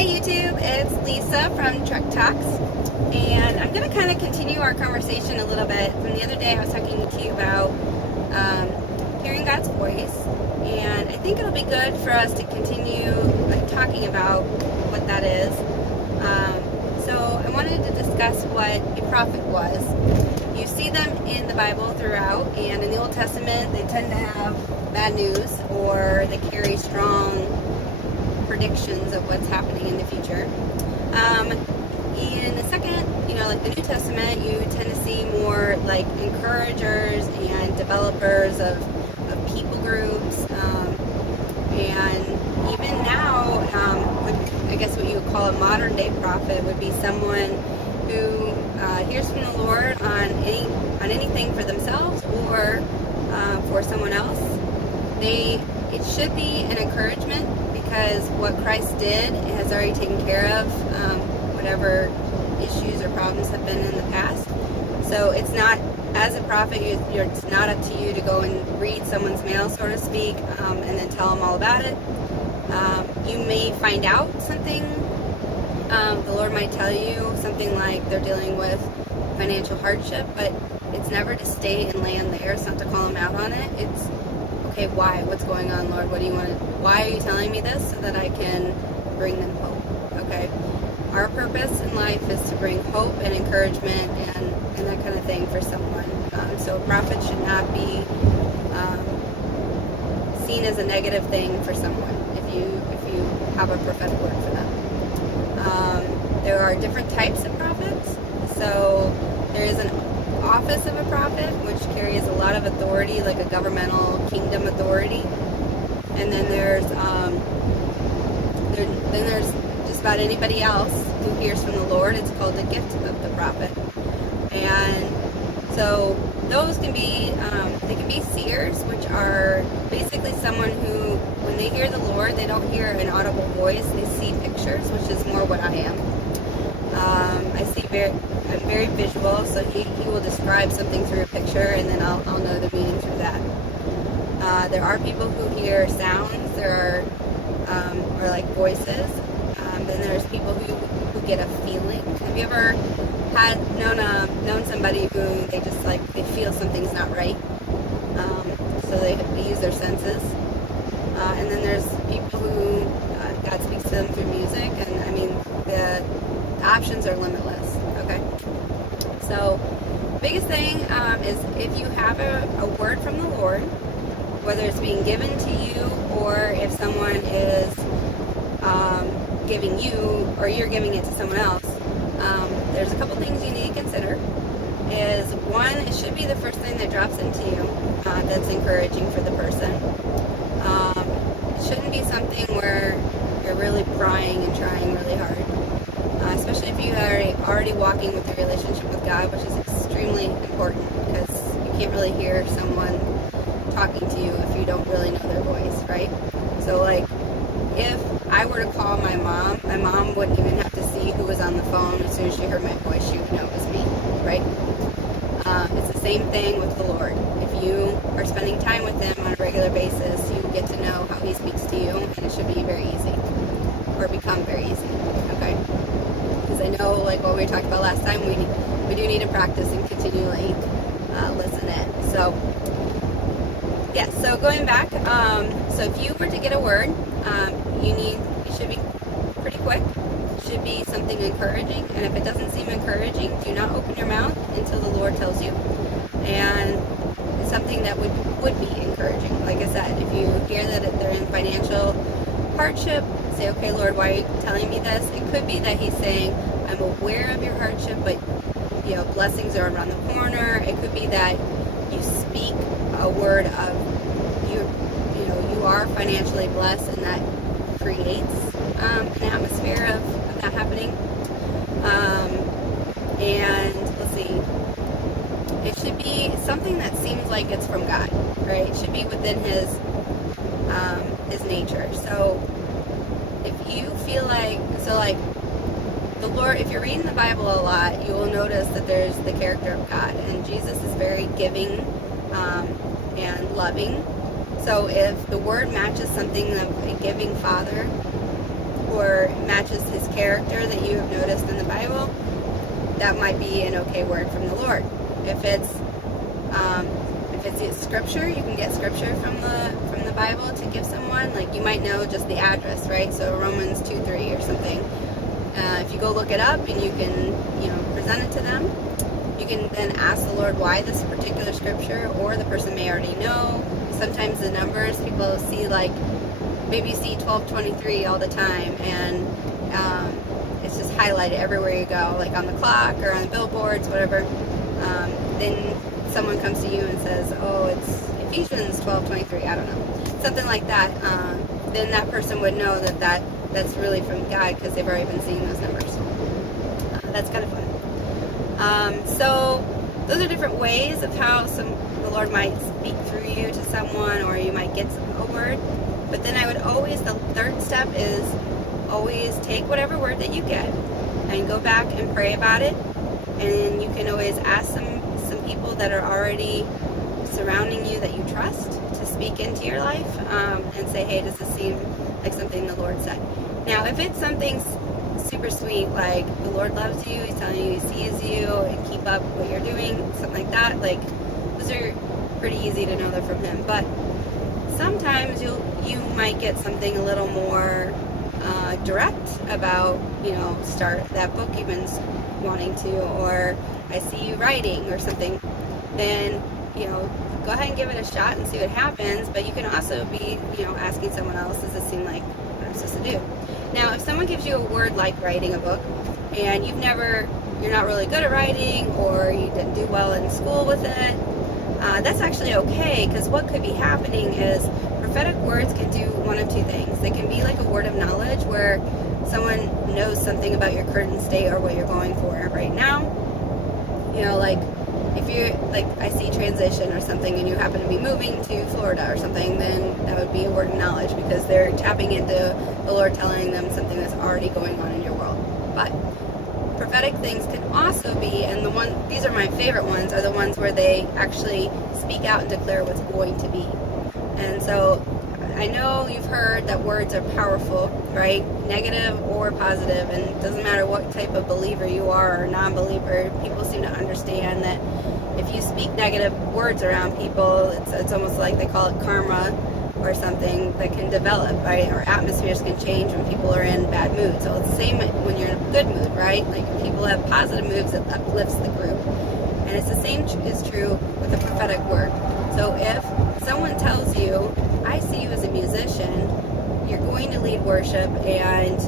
Hey YouTube, it's Lisa from Truck Talks, and I'm going to kind of continue our conversation a little bit. From the other day I was talking to you about hearing God's voice, and I think it'll be good for us to continue talking about what that is. So I wanted to discuss what a prophet was. You see them in the Bible throughout, and in the Old Testament they tend to have bad news, or they carry strong predictions of what's happening in the future. In the second, like the New Testament, you tend to see more like encouragers and developers of people groups, and even now, I guess what you would call a modern day prophet would be someone who hears from the Lord on anything for themselves or for someone else. It should be an encouragement, because what Christ did has already taken care of whatever issues or problems have been in the past. So it's not, as a prophet, it's not up to you to go and read someone's mail, so to speak, and then tell them all about it. You may find out something. The Lord might tell you something like they're dealing with financial hardship, but it's never to stay and land there. It's not to call them out on it. It's, okay, why? What's going on, Lord? What do you want? Why are you telling me this? So that I can bring them hope. Okay? Our purpose in life is to bring hope and encouragement and that kind of thing for someone. So a prophet should not be seen as a negative thing for someone if you have a prophetic word for them. There are different types of prophets. So there is an office of a prophet, which carries a lot of authority, like a governmental kingdom authority. And then there's just about anybody else who hears from the Lord. It's called the gift of the prophet. And so those can be they can be seers, which are basically someone who, when they hear the Lord, they don't hear an audible voice. They see pictures, which is more what I am. I'm very visual, so he will describe something through a picture, and then I'll know the meaning through that. There are people who hear sounds. There are or like voices. Then there's people who get a feeling. Have you ever known somebody who they just they feel something's not right? So they use their senses. And then there's people who God speaks to them through music, and I mean the options are limitless. Okay, so biggest thing is if you have a word from the Lord, whether it's being given to you or if someone is giving you or you're giving it to someone else, there's a couple things you need to consider. Is one, it should be the first thing that drops into you that's encouraging for the person. It shouldn't be something where you're really prying and trying really hard. Especially if you are already walking with a relationship with God, which is extremely important, because you can't really hear someone talking to you if you don't really know their voice, right? So if I were to call my mom wouldn't even have to see who was on the phone. As soon as she heard my voice, she would know it was me, right? It's the same thing with the Lord. If you are spending time with Him on a regular basis, you get to know how He speaks to you, and it should be very easy, or become very easy, okay? Because I know, what we talked about last time, we do need to practice and continually listen in. So, yes, so going back, so if you were to get a word, it should be pretty quick. It should be something encouraging, and if it doesn't seem encouraging, do not open your mouth until the Lord tells you. And it's something that would be encouraging. Like I said, if you hear that they're in financial hardship, say, okay, Lord, why are you telling me this? It could be that He's saying, I'm aware of your hardship, but blessings are around the corner. It could be that you speak a word of you are financially blessed, and that creates an atmosphere of that happening. And let's see, it should be something that seems like it's from God, right? It should be within His nature. So if you feel the Lord, if you're reading the Bible a lot, you will notice that there's the character of God, and Jesus is very giving and loving. So if the word matches something of a giving Father, or matches his character that you have noticed in the Bible, that might be an okay word from the Lord. If it's scripture, you can get scripture from the Bible to give someone. Like, you might know just the address, right? So Romans 2:3 or something. If you go look it up and you can, present it to them, you can then ask the Lord why this particular scripture, or the person may already know. Sometimes the numbers, people see, like, maybe you see 12:23 all the time, and it's just highlighted everywhere you go, like on the clock or on the billboards, whatever. Then someone comes to you and says, oh, it's Ephesians 12:23, I don't know, something like that. Then that person would know that's really from God, because they've already been seeing those numbers. That's kind of fun. So those are different ways of how the Lord might speak through you to someone, or you might get a word. But then the third step is always take whatever word that you get and go back and pray about it. And you can always ask some people that are already surrounding you that you trust to speak into your life, and say, hey, does this seem like something the Lord said? Now, if it's something super sweet, like the Lord loves you, he's telling you he sees you, and keep up what you're doing, something like that, like, those are pretty easy to know they're from him. But sometimes you might get something a little more direct about, start that book you've been wanting to, or I see you writing or something. Then, go ahead and give it a shot and see what happens. But you can also be, asking someone else, does this seem like what I'm supposed to do? Now, if someone gives you a word like writing a book, and you're not really good at writing, or you didn't do well in school with it, that's actually okay, because what could be happening is prophetic words can do one of two things. They can be like a word of knowledge, where someone knows something about your current state or what you're going for right now. Like, if you're, like, I see transition or something, and you happen to be moving to Florida or something, then that would be a word of knowledge, because they're tapping into the Lord telling them something that's already going on in your world. But prophetic things can also be, and these are my favorite ones, are the ones where they actually speak out and declare what's going to be. And so I know you've heard that words are powerful, right? Negative or positive, and it doesn't matter what type of believer you are or non-believer, people seem to understand that if you speak negative words around people, it's almost like they call it karma or something that can develop, right? Or atmospheres can change when people are in bad moods. So it's the same when you're in a good mood, right? Like, when people have positive moods, it uplifts the group. And it's the same is true with the prophetic word. So if someone tells you, I see you as a musician, you're going to lead worship, and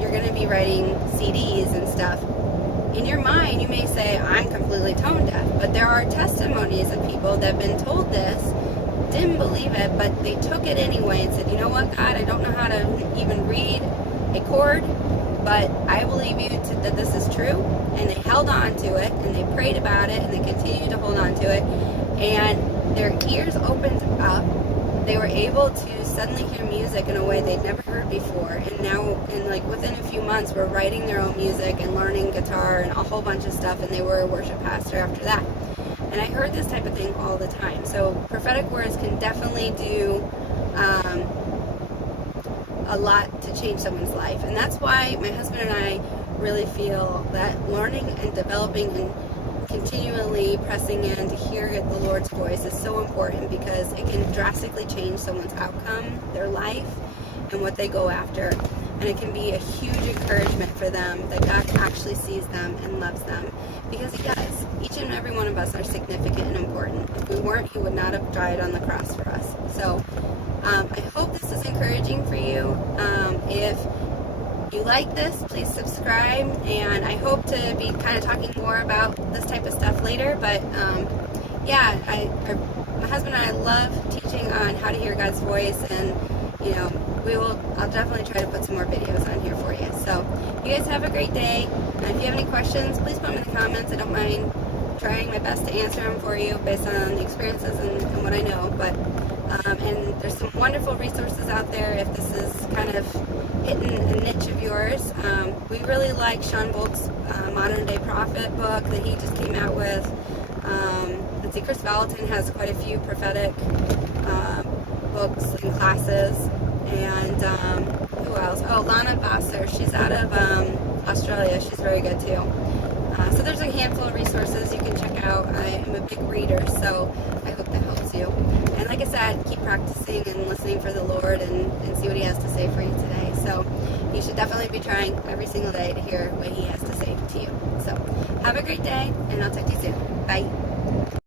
you're going to be writing CDs and stuff, in your mind you may say, I'm completely tone deaf. But there are testimonies of people that have been told this, didn't believe it, but they took it anyway and said, you know what, God, I don't know how to even read a chord, but I believe you that this is true. And they held on to it, and they prayed about it, and they continued to hold on to it, and their ears opened up. They were able to suddenly hear music in a way they'd never heard before, and now, within a few months, were writing their own music and learning guitar and a whole bunch of stuff, and they were a worship pastor after that. And I heard this type of thing all the time. So prophetic words can definitely do a lot to change someone's life. And that's why my husband and I really feel that learning and developing and continually pressing in to hear the Lord's voice is so important, because it can drastically change someone's outcome, their life, and what they go after. And it can be a huge encouragement for them that God actually sees them and loves them, because He does. Each and every one of us are significant and important. If we weren't, He would not have died on the cross for us. So I hope this is encouraging for you. If you like this, please subscribe, and I hope to be kind of talking more about this type of stuff later. But my husband and I love teaching on how to hear God's voice, and I'll definitely try to put some more videos on here for you. So you guys have a great day, and if you have any questions, please put them in the comments. I don't mind trying my best to answer them for you based on the experiences and what I know. But and there's some wonderful resources out there if this is kind of hitting a niche of yours. We really like Sean Bolt's Modern Day Prophet book that he just came out with. Let's see, Chris Vallotton has quite a few prophetic books and classes. And who Who else? Oh, Lana Vassar. She's out of Australia. She's very good too. So there's a handful of resources you can check out. I am a big reader, so I hope that helps you. And like I said, keep practicing and listening for the Lord and see what He has to say for you today. So you should definitely be trying every single day to hear what He has to say to you. So have a great day, and I'll talk to you soon. Bye.